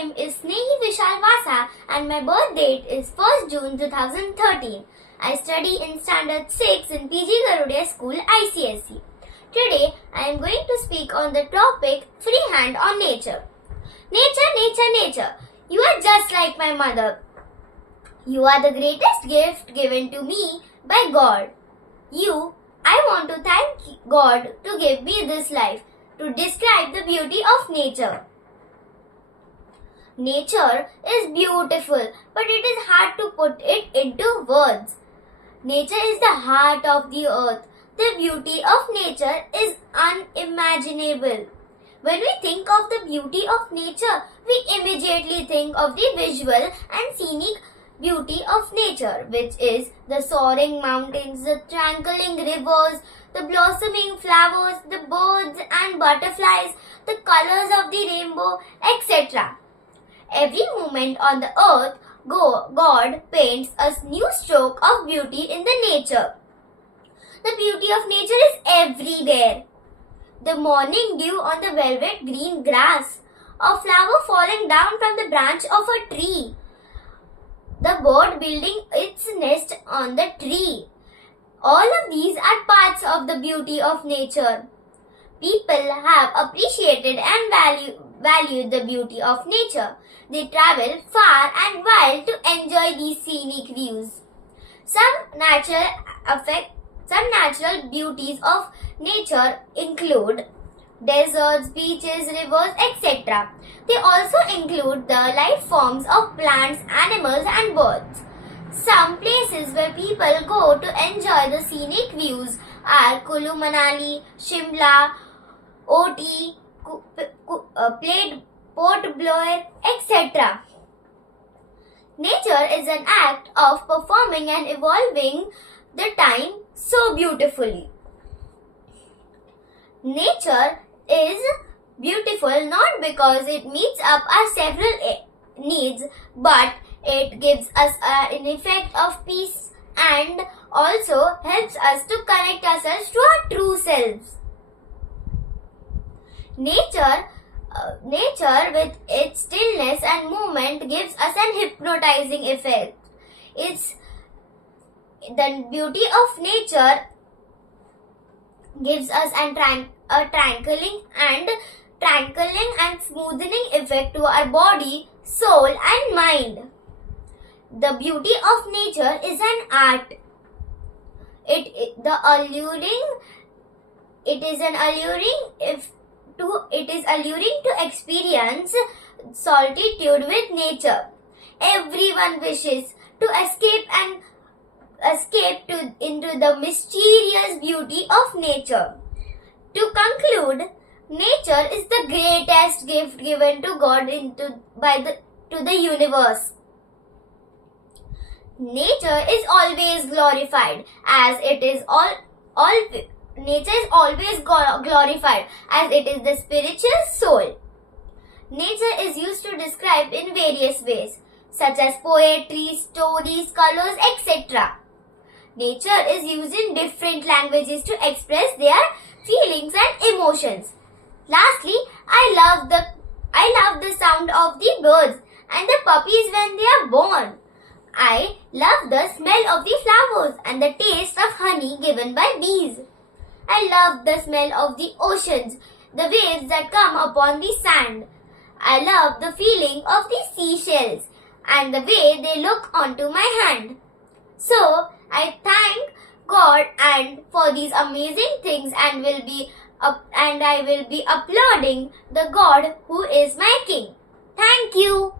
name is Snehi Vishal Vasa and my birth date is 1st June 2013. I study in Standard 6 in PG Garudia School ICSE. Today I am going to speak on the topic freehand on nature. Nature, nature, nature. You are just like my mother. You are the greatest gift given to me by God. I want to thank God to give me this life to describe the beauty of nature. Nature is beautiful, but it is hard to put it into words. Nature is the heart of the earth. The beauty of nature is unimaginable. When we think of the beauty of nature, we immediately think of the visual and scenic beauty of nature, which is the soaring mountains, the tranquiling rivers, the blossoming flowers, the birds and butterflies, the colors of the rainbow, etc. Every moment on the earth, God paints a new stroke of beauty in the nature. The beauty of nature is everywhere. The morning dew on the velvet green grass, a flower falling down from the branch of a tree, the bird building its nest on the tree. All of these are parts of the beauty of nature. People have appreciated and valued the beauty of nature. They travel far and wide to enjoy these scenic views. Some natural beauties of nature include deserts, beaches, rivers, etc. They also include the life forms of plants, animals and birds. Some places where people go to enjoy the scenic views are Kulu Manali, Shimla, Ooty, Port Blair, etc. Nature is an act of performing and evolving the time so beautifully. Nature is beautiful not because it meets up our several needs, but it gives us an effect of peace and also helps us to connect ourselves to our true selves. Nature with its stillness and movement gives us an hypnotizing effect. The beauty of nature gives us a tranquiling and smoothing effect to our body, soul and mind. The beauty of nature is an art. It is alluring to experience solitude with nature. Everyone wishes to escape into the mysterious beauty of nature. To conclude, nature is the greatest gift given to God to the universe. Nature is always glorified as it is Nature is always glorified as it is the spiritual soul. Nature is used to describe in various ways, such as poetry, stories, colors, etc. Nature is used in different languages to express their feelings and emotions. Lastly, I love the sound of the birds and the puppies when they are born. I love the smell of the flowers and the taste of honey given by bees. I love the smell of the oceans, the waves that come upon the sand. I love the feeling of the seashells and the way they look onto my hand. So, I thank God and for these amazing things and I will be applauding the God who is my King. Thank you.